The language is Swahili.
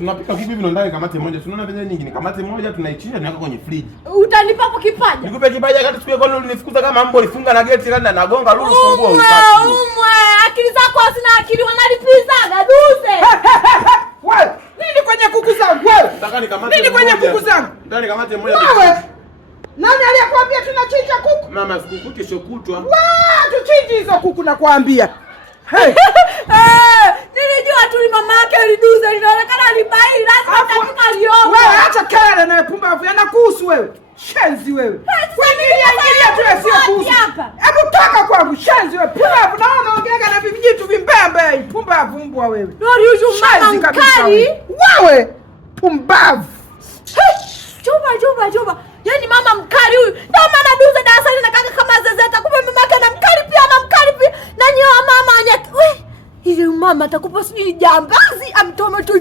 Tunapika vipi hivi ndani kamati moja? Tunaona venye nyingi ni kamati moja tunaichia tunaweka kwenye friji. Utanipa hapo kipaja? Nikupe kipaja kati siku kwani ulinifukuza kama mambo ulifunga na geti kana nagonga lulu fungua ukati. Akili zako hazina akili wanalipizaga duze. Wewe, nini kwenye kuku zangu wewe? Nataka nikamate. Nini kwenye kuku zangu? Ndani kamati moja. Wewe. Nani aliyekwambia tunachinja kuku? Mama siku kesho kutwa. Tuchinje hizo kuku nakwambia. Hey. Nilijua tu mama yake aliduza linaonekana alibai lazima atafika aliomba. Wewe acha kelele na pumbavu yanakuhusu wewe. Shenzi wewe. Wewe tu sio kuhusu. Hebu toka kwangu shenzi wewe. Pumbavu naona unaongea na vijitu vimbembe. Pumbavu mbwa wewe. Ndio yuju mama mkali. Wewe pumbavu. Juba. Yaani mama mkali huyu. Ndio maana duza darasani na kaka kama zezeta. Kumbe mama yake anamkali pia na nyoa mama anya. Ile mama atakupa sijui jambazi amtoma tu